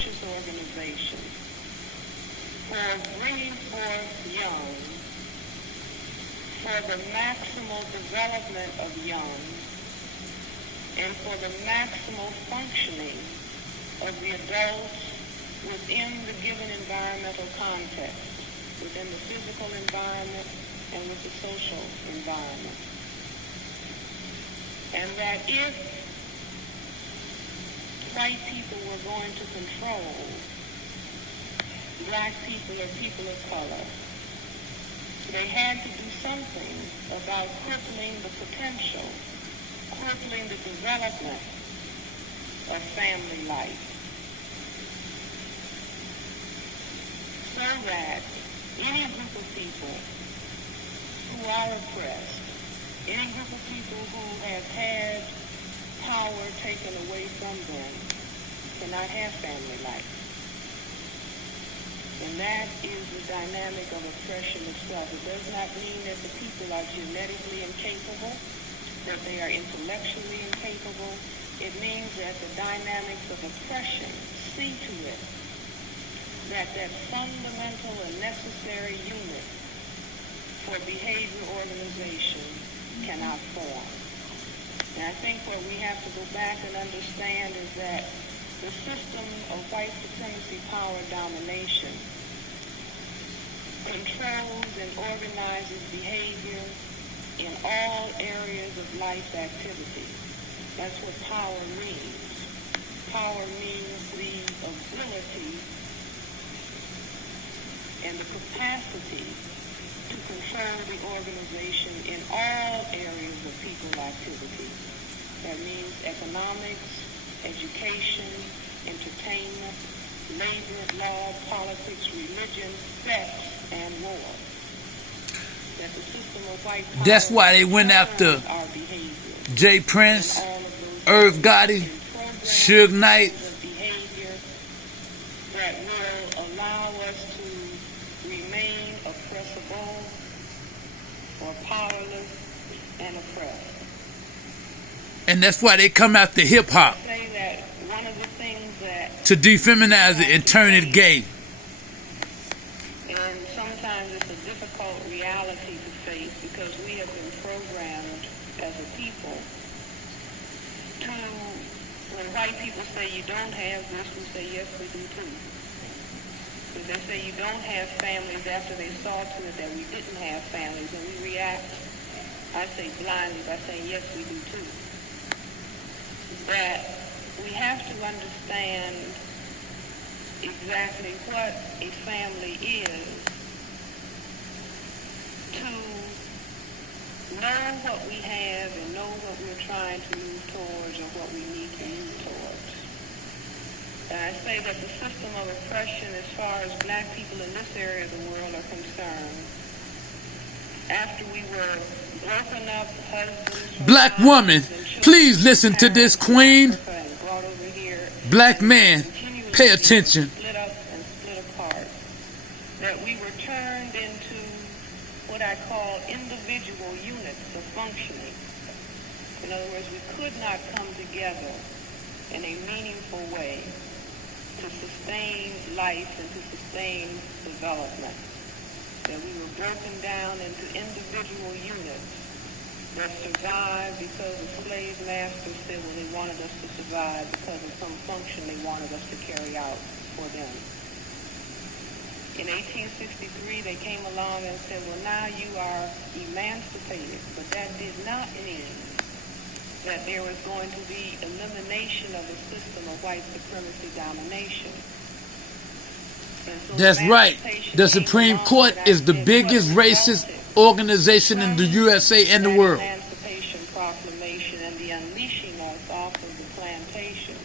conscientious organization for bringing forth young, for the maximal development of young, and for the maximal functioning of the adults within the given environmental context, within the physical environment and with the social environment. And that if white people were going to control black people or people of color, they had to do something about crippling the potential, crippling the development of family life, so that any group of people who are oppressed, any group of people who have had power taken away from them cannot have family life. And that is the dynamic of oppression itself. It does not mean that the people are genetically incapable, that they are intellectually incapable. It means that the dynamics of oppression see to it that that fundamental and necessary unit for behavior organization cannot form. And I think what we have to go back and understand is that the system of white supremacy power domination controls and organizes behavior in all areas of life activity. That's what power means. Power means the ability and the capacity to control the organization in all areas of people activity. That means economics, education, entertainment, labor, law, politics, religion, sex, and war. That the system of white power. That's why they went after J. Prince, Irv Gotti, Suge Knight. Behavior that will allow us to remain oppressible or powerless and oppressed. And that's why they come after hip-hop, to defeminize it and turn it gay. And sometimes it's a difficult reality to face because we have been programmed as a people to, when white people say you don't have this, we say yes we do too. If they say you don't have families after they saw to it that we didn't have families, and we react, I say blindly by saying yes we do too. That we have to understand exactly what a family is to know what we have and know what we're trying to move towards or what we need to move towards. And I say that the system of oppression as far as black people in this area of the world are concerned, after we were broken up, husbands, black woman, please listen to this, queen. Black man, pay attention. Split up and split apart. That we were turned into what I call individual units of functioning. In other words, we could not come together in a meaningful way to sustain life and to sustain development. That we were broken down into individual units that survived because the slave masters said, well, they wanted us to survive because of some function they wanted us to carry out for them. In 1863, they came along and said, well, now you are emancipated, but that did not mean that there was going to be elimination of the system of white supremacy domination. So that's right. The Supreme Court is the biggest racist organization in the USA and the world. Emancipation Proclamation and the unleashing us off of the plantations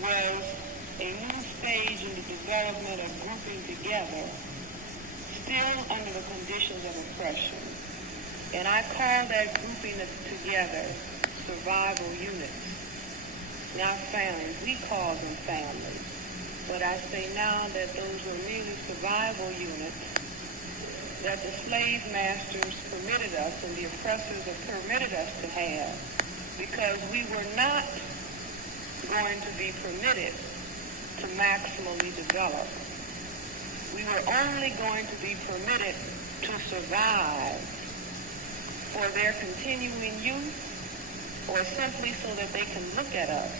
was a new stage in the development of grouping together, still under the conditions of oppression. And I call that grouping together survival units, not families. We call them families. But I say now that those were merely survival units that the slave masters permitted us and the oppressors have permitted us to have because we were not going to be permitted to maximally develop. We were only going to be permitted to survive for their continuing use, or simply so that they can look at us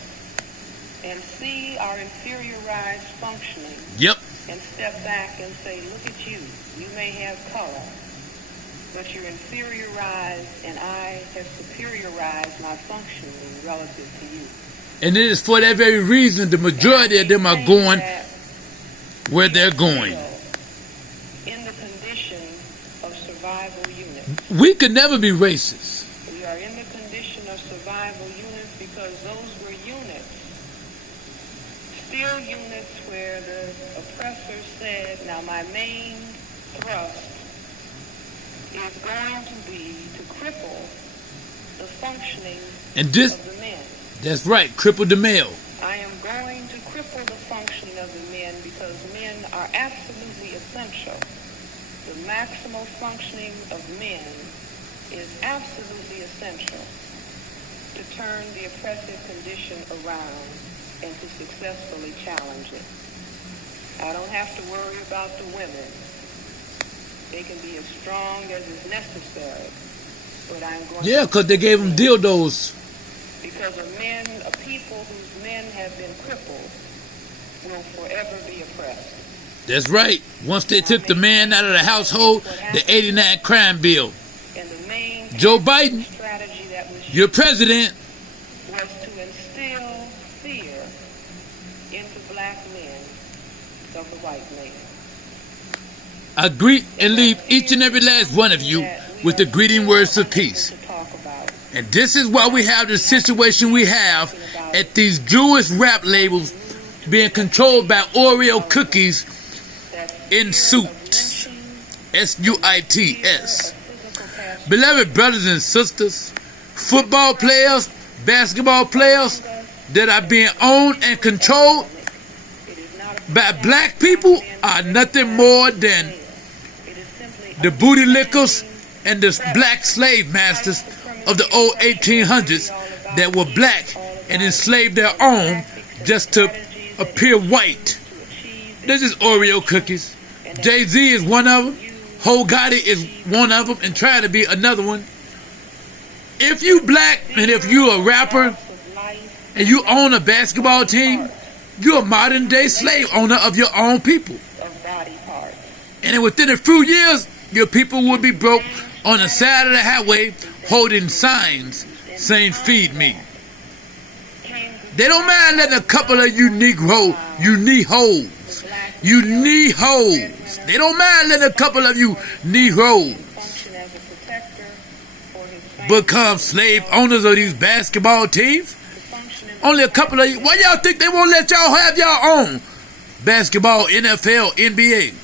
and see our inferiorized functioning. Yep. And step back and say, look at you. You may have color, but you're inferiorized, and I have superiorized my functioning relative to you. And it is for that very reason the majority of them are going where they're going. In the condition of survival units. We could never be racist. We are in the condition of survival units because those were units. Still units where the oppressor said, now my main thrust is going to be to cripple the functioning And this, of the men. that's right, cripple the male. I am going to cripple the functioning of the men because men are absolutely essential. The maximal functioning of men is absolutely essential to turn the oppressive condition around and to successfully challenge it. I don't have to worry about the women. They can be as strong as is necessary, but I'm going Yeah, because they gave them dildos. because a people whose men have been crippled will forever be oppressed. That's right. Once they took the man out of the household, the 89 crime bill. And the main Joe Biden, strategy that was your president, was to instill fear into black men of the white man. I greet and leave each and every last one of you with the greeting words of peace. And this is why we have the situation we have at these Jewish rap labels being controlled by Oreo cookies in suits. S-U-I-T-S. Beloved brothers and sisters, football players, basketball players that are being owned and controlled by black people are nothing more than the booty lickers and the black slave masters of the old 1800s that were black and enslaved their own just to appear white. This is Oreo cookies. Jay-Z is one of them. Ho Gotti is one of them and trying to be another one. If you black and if you a rapper and you own a basketball team, you're a modern day slave owner of your own people. And within a few years, your people will be broke on the side of the highway holding signs saying, feed me. They don't mind letting a couple of you Negro, you knee-holes, they don't mind letting a couple of you Negroes become slave owners of these basketball teams. Only a couple of you. Why y'all think they won't let y'all have y'all own basketball, NFL, NBA?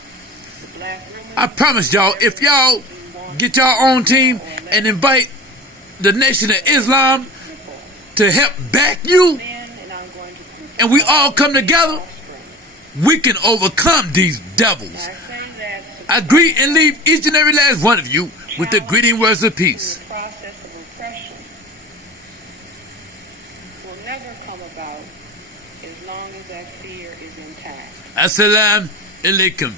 I promise y'all, if y'all get y'all own team and invite the Nation of Islam to help back you, and we all come together, we can overcome these devils. I greet and leave each and every last one of you with the greeting words of peace. The process of oppression will never come about as long as that fear is intact. Assalamu alaikum.